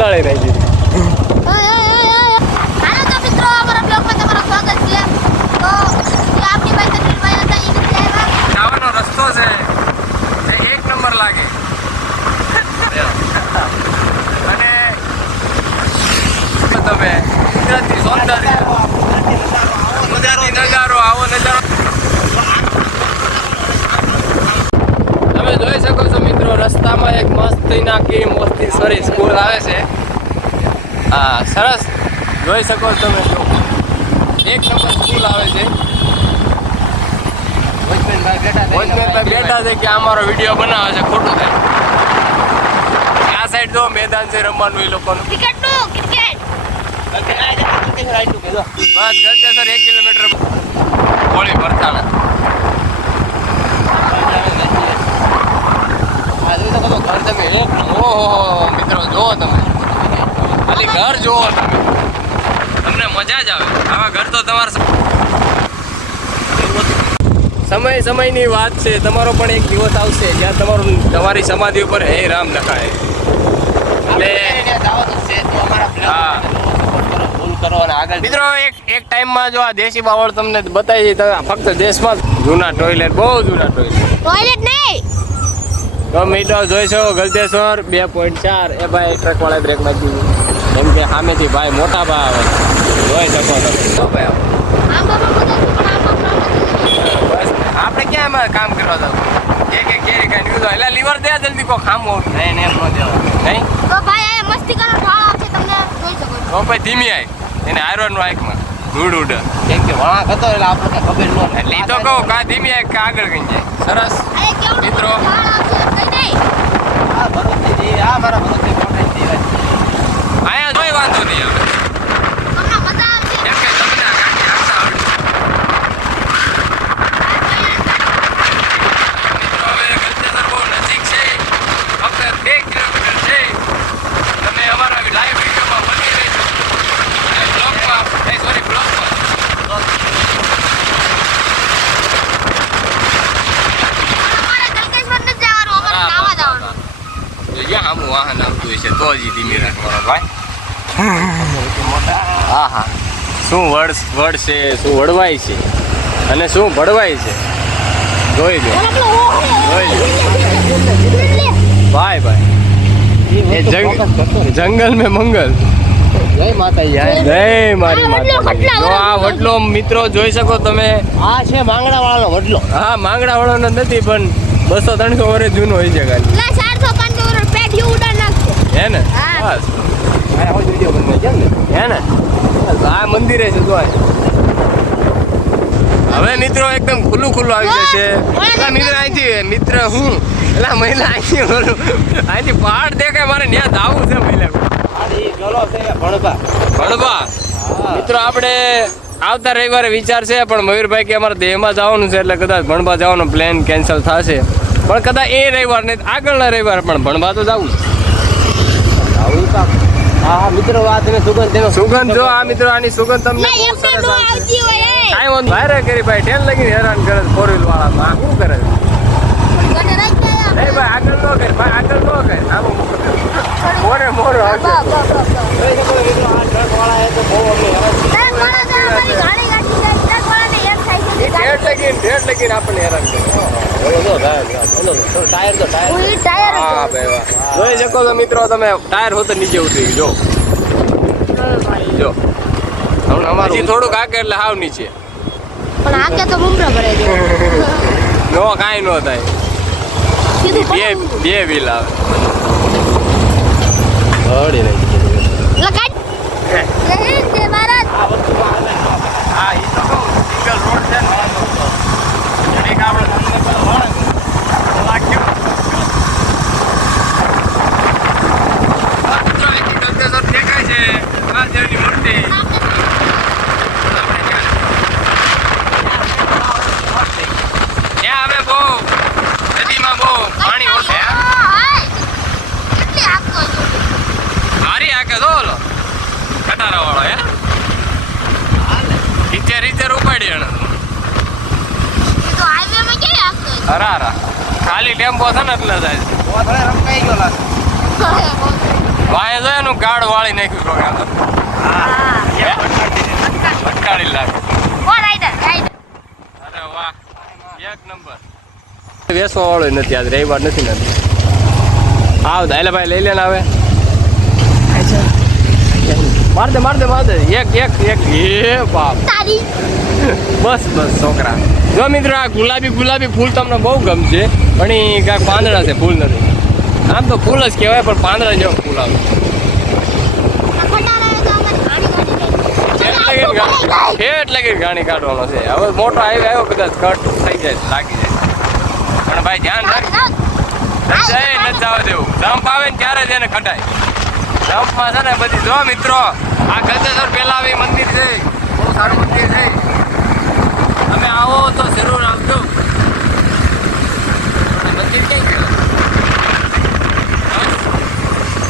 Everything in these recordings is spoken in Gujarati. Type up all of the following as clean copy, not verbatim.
ઉલાળી નાખી. રસ્તો છે એક નંબર લાગે અને તમે કુદરતી સૌંદર્ય નજારો આવો નજારો તમે જોઈ શકો છો મિત્રો. રસ્તામાં એક મસ્તી નાખી મોસ્તીશ્વરી સ્કૂલ આવે છે. હા સરસ જોઈ શકો છો તમે. એક નંબર સ્કૂલ આવે છે. બેઠા છે કે અમારો વિડીયો બનાવે છે, ખોટું થાય. આ સાઈડ જો મેદાન છે રમવાનું એ લોકોનું. બસ ગલતેસર 1 કિલોમીટર હોળી ભરતાના. ઘર તમે ઓહો મિત્રો જોવો તમે, ખાલી ઘર જોવો તમે, તમને મજા જ આવે. આવા ઘર તો તમારે સમયની વાત છે. તમારો પણ એક દિવસ આવશે જ્યાં તમારી સમાધિ ઉપર હે રામ લખાય. હા મિત્રો એક ટાઈમમાં જો આ દેશી બાવળ તમને બતાવી ફક્ત દેશમાં જૂના ટોયલેટ, બહુ જૂના ટોયલેટ નહીં તો મિત્રો જોઈ શકો. ગલતેશ્વર 2.4 એ ભાઈ ટ્રક વાળા બ્રેક નાખી દીધું કેમ કે સામેથી ભાઈ મોટા ભાઈ આવે. જોઈ શકો તમે. આપણે ક્યાં એમાં કામ કરવા જાવ કે કેરી કાઢી દીધો એટલે લીવર દે જલ્દી કો ખામ હો નહીં એમ ન દેવા નહીં તો ભાઈ આ મસ્તી કરો વાળા આવશે તમને જોઈ શકો છો. ભાઈ ધીમી આય એને આયરન નો આંખમાં ધૂળ ઉડે કેમ કે વાળા હતો એટલે આપણે ખબર ન એટલે ઈ તો કહું કા ધીમી આય કા આગળ ગઈ જાય. સરસ મિત્રો આ ભરતજી આ મારા ભરતજી કોન્ટેક્ટ દીવા આયા કોઈ વાંધો નહીં આવે. તમને મજા આવશે કેમ કે તમને આ ગાડી આખા આવડે. વાહન આવતું હશે તો જ ધીમે રાખવાનો ભાઈ. હા હા શું વડ છે, શું વડવાય છે અને શું ભડવાય છે જોઈ લો ભાઈ ભાઈ. જંગલ મેં મંગલ. જય માતાજી. જય મારી માતા. જો આ વડલો મિત્રો જોઈ શકો તમે. આ છે માંગડા વાળાનો વડલો. હા માંગડા વાળાનો નથી પણ 200-300 વર્ષ જૂનો હોય છે ખાલી. હે ને બસ હે ને આ મંદિરે છે તો હવે મિત્રો એકદમ ખુલ્લું આવી જશે. મિત્ર અહીંથી મિત્ર હું એટલે મહિલા અહીંથી પહાડ દેખાય મારે ત્યાં જવું છે. મહિલા ભણવા મિત્રો આપણે આવતા રવિવારે વિચાર છે પણ મયુરભાઈ કે અમારે દેહમાં જવાનું છે એટલે કદાચ ભણવા જવાનો પ્લાન કેન્સલ થશે. પણ કદાચ એ રવિવાર નહીં આગળના રવિવારે પણ ભણવા તો જવું. હા મિત્રો વાત એને સુગંધ જો આ મિત્રો આની સુગંધ તમને બહુ સરસ આવશે. કાઈ વાંધો ભાઈ કરી ભાઈ ઠેલ લગીને હેરાન કરે 4 વ્હીલ વાળા માં શું કરે નહીં ભાઈ આગળ નો કરે ભાઈ આગળ નો કરે આવો મોરે આવશે. આ ટ્રક વાળા એ તો બહુ ઢેર લગીને આપણને હેરાન કરે. ટાયર જોઈ શકો છો મિત્રો તમે. ટાયર હોતો નીચે ઉતરી જો અમારું થોડુંક આગે એટલે હાવ નીચે પણ આગે તો મુમરા ભરે છે નો કાઈ નો થાય. બે વ્હીલ આવે હળી રહી લગાડ તે ભારત આ વસ્તુ આ ઈ તો સિંગલ રોડ છે ને એક આપણે સામે પેલો વળાંક લાગ્યો દેખાય છે રાજ્યની મૂર્તિ. ત્યાં હવે બહુ નદીમાં બહુ પાણી ઓછે હારી આકે તો ઓલો કટારા વાળો હે રીચેર ઉપાડી એને હરા ખાલી ટેમ્પો છે ને એટલે જાય રમકાઈ ગયો લાગે. વાય જો એનું ગાડ વાળી નાખ્યું તો ભટકાડી લાગે. અરે વાહ, એક નંબર. વેસવા વાળો નથી, આજ રવિવાર નથી ને. આવ દાયલા ભાઈ લઈ લેને આવે. માર દે એક એ બાપ. બસ છોકરા. જો મિત્રો આ ગુલાબી ફૂલ તમને બહુ ગમશે, પણ એ કાંઈક પાંદડા છે, ફૂલ નથી. આમ તો ફૂલ જ કહેવાય, પણ પાંદડા જેવો ફૂલ આવે. એટલે કે ગાણી કાઢવાનો છે. હવે મોટો હાઈવે આવ્યો, કદાચ કટ થઈ જાય, લાગી જાય. પણ ભાઈ ધ્યાન રાખ, નથી જવા દેવું. જમ્પ આવે ને ત્યારે જ એને કઢાય. જમ્પમાં છે ને બધી. જો મિત્રો આ ગલતેશ્વર પહેલા આવી મંદિર છે, બહુ સારું મંદિર છે. તમે આવો તો જરૂર આવજો. મંદિર ક્યાં ગયું?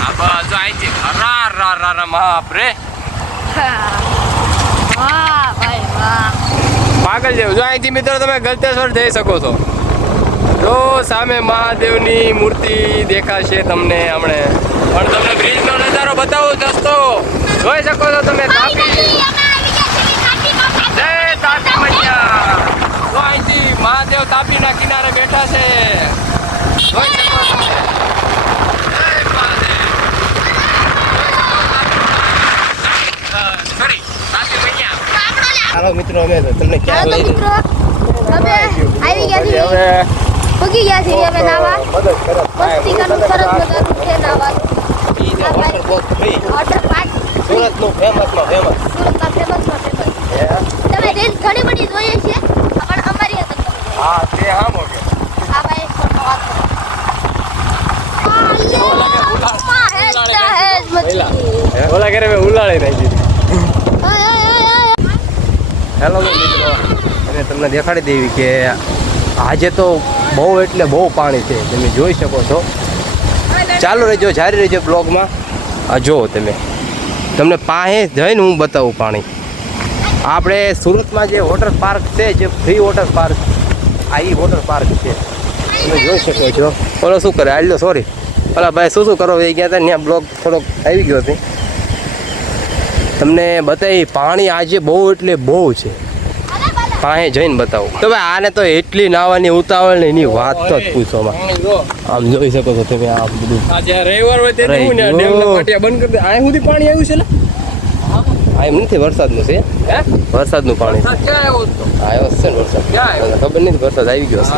હા બસ જો અહીંથી રા બાપ રે, પાગલ જેવું. જો અહીંથી મિત્રો તમે ગલતેશ્વર જઈ શકો છો. જો સામે મહાદેવની મૂર્તિ દેખાશે તમને હમણે. પણ તમને બ્રિજનો નજારો બતાવું દોસ્તો. જોઈ શકો છો તમે તાપી. જય તાપી મૈયા. જો અહીંથી મહાદેવ તાપીના કિનારે બેઠા છે. જોઈ શકો છો તમે. જય મહાદેવ. સોરી, તાપી મૈયા. હાલો મિત્રો, અમે તમને ક્યાં લઈ જઈએ? આવી ગયા છે. હવે પગી ગયા છે અમે નાવા. મસ્તી કરનું સરસ મજાનું છે નાવા. વોટર પાર્ક સુરતનું ફેમસમાં ફેમસ. સુરતમાં ફેમસમાં ફેમસ. તમે રીલ ઘણી બધી જોઈએ છે, પણ અમારી હતા. હા તે હા મોકે. હા ભાઈ ફોટો વાત કરો. ઓલા કરે મે ઉલાળી નાખી. હેલો મિત્રો, અમે તમને દેખાડી દેવી કે આજે તો બહુ એટલે બહુ પાણી છે. તમે જોઈ શકો છો. ચાલો રહેજો, જારી રહેજો બ્લોગમાં. આ જો તમને પાસે જઈને હું બતાવું પાણી. આપણે સુરતમાં જે વોટર પાર્ક છે, જે ફ્રી વોટર પાર્ક, આ એ વોટર પાર્ક છે. તમે જોઈ શકો છો. ઓલો શું કરે? આલ્યો સોરી, ઓલા ભાઈ શું કરો એ ગયા હતા ત્યાં બ્લોગ થોડોક આવી ગયો હતો. તમને બતાવી પાણી આજે બહુ એટલે બહુ છે. પાસે જઈને બતાવું તો ભાઈ. આને તો એટલી નાવાની ઉતાવળ ને એની વાત તો જ પૂછોમાં. આમ જોઈ શકો છો તમે. આમ બધું રવિવાર હોય તે બંધ કરી દે. આ સુધી પાણી આવ્યું છે. આ એમ નથી, વરસાદનું છે. વરસાદનું પાણી આવ્યો છે ને વરસાદ. ખબર નથી, વરસાદ આવી ગયો છે.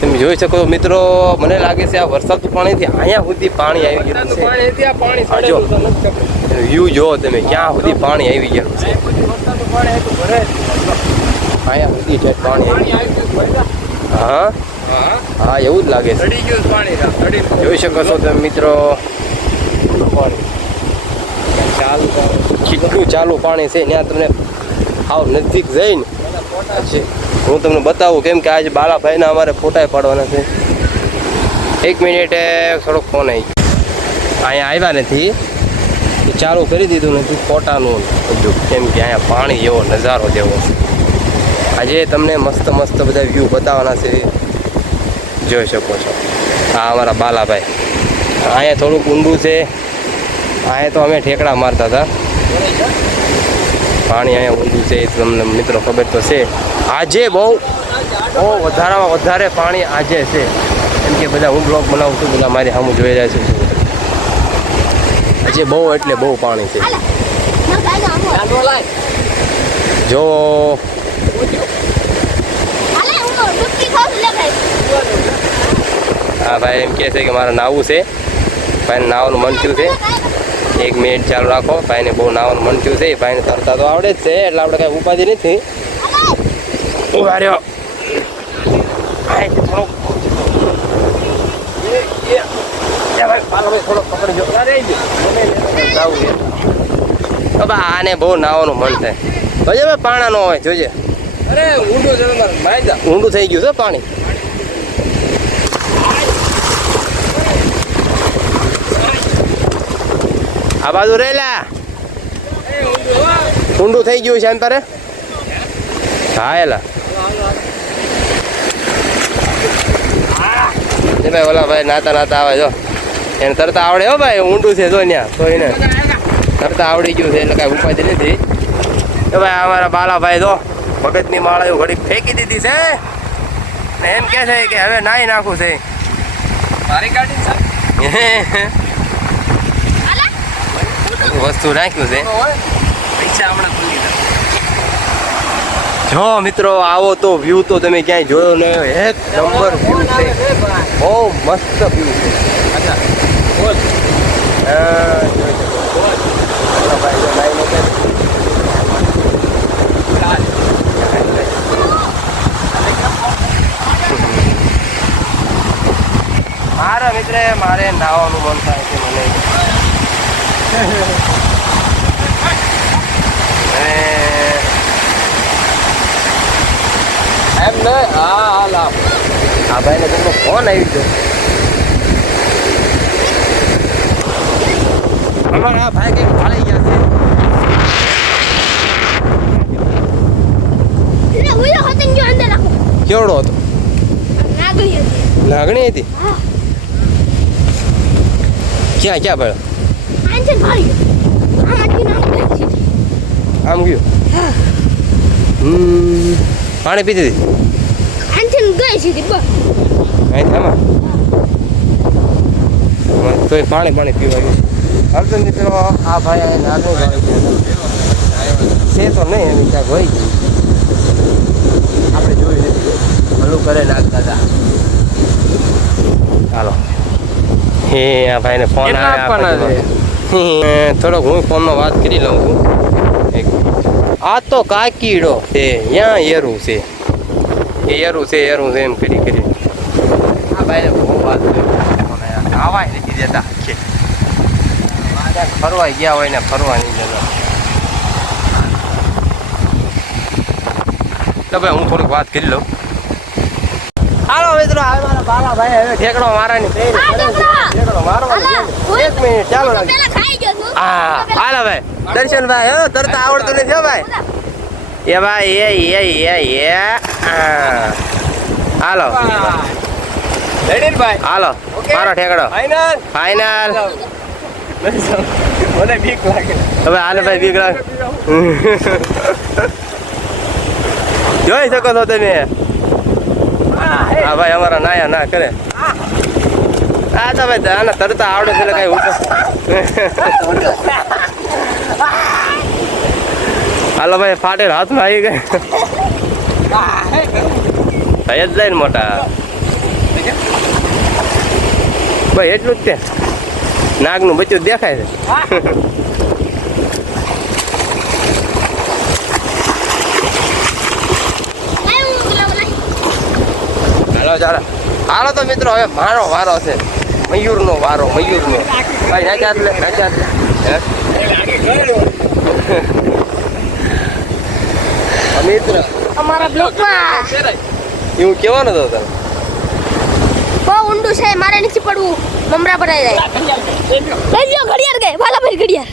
તમે જોઈ શકો છો મિત્રો. મને લાગે છે આ વરસાદનું પાણીથી અહીંયા સુધી પાણી આવી ગયું છે. વ્યૂ જોવો તમે, ક્યાં સુધી પાણી આવી ગયું છે. અહીંયા સુધી છે પાણી. હા હા, એવું જ લાગે છે. જોઈ શકો છો તમે મિત્રો. કેટલું ચાલુ પાણી છે ત્યાં. તમને આવ નજીક જઈને હું તમને બતાવું, કેમ કે આજે બાલાભાઈના અમારે ફોટા પાડવાના છે. 1 મિનિટે થોડોક ફોન આવી અહીંયા આવ્યા નથી, ચાલુ કરી દીધું નથી ફોટાનું બધું, કેમ કે અહીંયા પાણી જેવો નજારો જેવો છે. આજે તમને મસ્ત મસ્ત બધા વ્યૂ બતાવવાના છે. જોઈ શકો છો. આ અમારા બાલાભાઈ. અહીંયા થોડુંક ઊંડું છે. અહીંયા તો અમે ઠેકડા મારતા હતા. પાણી અહીંયા ઊંડું છે એ તમને મિત્રો ખબર તો છે. આજે બહુ વધારામાં વધારે પાણી આજે છે, કેમ કે બધા હું બ્લોગ બનાવું છું, બધા મારી સામું જોઈ રહ્યા છે. આજે બહુ એટલે બહુ પાણી છે. જો હા ભાઈ એમ કહે છે કે મારે નાહવું છે. ભાઈને નાહવાનું મન થયું છે. 1 મિનિટ ચાલુ રાખો. ભાઈને બહુ નાહવાનું મન થયું છે. ભાઈને તરતા તો આવડે જ છે, એટલે આપણે કાંઈ ઉપાધિ નથી. ઉભા રહ્યો. આને બહુ નાહવાનું મન થાય. જોજે ભાઈ, પાણા ન હોય. જોજે, અરે ઊંડું થઈ ગયું છે પાણી. આ બાજુ રેલા ઊંડું થઈ ગયું છે એમ તારે. હા એલા ભાઈ, ઓલા ભાઈ નાતા નાતા આવે. જો એને તરતા આવડે હો ભાઈ, ઊંડું છે જો ત્યાં તો એને તરતા આવડી ગયું છે એટલે કાંઈ ઉપાધિ નથી. તો ભાઈ અમારા બાલાભાઈ તો ભગતની માળા એવું ઘડીક ફેંકી દીધી છે ને એમ કહે છે કે હવે નાહી નાખવું છે. મારી ગાડી વસ્તુ નાખ્યું છે. પૈસા હમણાં ભૂલી ગયા. જો મિત્રો આવો તો વ્યૂ તો તમે ક્યાંય જોયો ને, એક નંબર વ્યૂ છે, બહુ મસ્ત વ્યૂ છે. અચ્છા બોલ જોઈ શકો. ચાલો ભાઈ જો લાઈન ઓકે. મારા મિત્ર મારે નાવાનું મન થાય છે મને. એમ ને હા લાવ આ ભાઈને તમને ફોન આવી ગયો. અમારા ભાઈ કંઈક ફાળી ગયા છે. કેવડો હતો? લાગણી હતી. ક્યાં ક્યાં ભાઈ આમ ગયું? પાણી પીતી હતી અહીંથી આમાં તો પાણી પીવા ગયું. અર્જુન મિત્રો આ ભાઈ અહીં નાનું ભાઈ છે તો નહીં એમ ક્યાંક હોય ગયું. આપણે જોઈ નથી ભલું કરે નાખતા હતા. ચાલો હે આ ભાઈને ફોન થોડોક હું ફોનમાં વાત કરી લઉં છું. આ તો કાકીડો છે, ત્યાં એરું છે, એ એરું છે એમ કરી આ ભાઈને બહુ વાત કરી. આવાય નથી દેતા ફરવાઈ ગયા હોય ને ફરવા નહીં જતા. તો ભાઈ હું થોડીક વાત કરી લઉં. હાલો મિત્રો હવે મારા બાલા ભાઈ હવે ઠેકડો મારવાની ઠેકડો મારવાની. એક મિનિટ ચાલો હા હાલો ભાઈ દર્શન ભાઈ હો તરતા આવડતું નથી હો ભાઈ. એ ભાઈ એ હાલો ભાઈ હાલો મારો ઠેકડો ફાઈનલ. મને બીક લાગે હવે હાલે ભાઈ બીક લાગે. જોઈ શકો છો તમે. હા ભાઈ અમારા નાયા ના કરે. હા તો ભાઈ આને તરતા આવડે છે એટલે કઈ ઉપર. હાલો ભાઈ ફાટેલ હાથમાં આવી ગઈ. ભાઈ જ લઈને મોટા ભાઈ એટલું જ તે નાગનું બચ્ચું દેખાય છે. હાલો ચાલો હાલો તો મિત્રો હવે મારો વારો છે, મયુરનો વારો, મયુરનો. ભાઈ નાખ્યા મિત્ર અમારા બ્લોકમાં એવું કેવાનું હતો તને? બહુ ઊંડું છે, મારે નીચે પડવું મમરા ભરાઈ જાય. લઈ લ્યો ઘડિયાળ ગઈ વાલા ભાઈ ઘડિયાળ.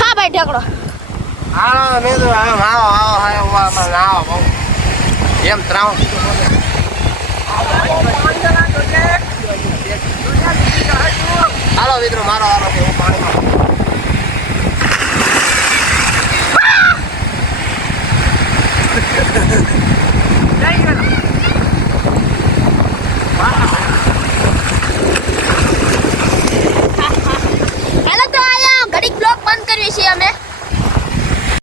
હા ભાઈ ઢેકડો. હા મિત્રો આવો એમ ત્રાવ. હાલો મિત્રો મારો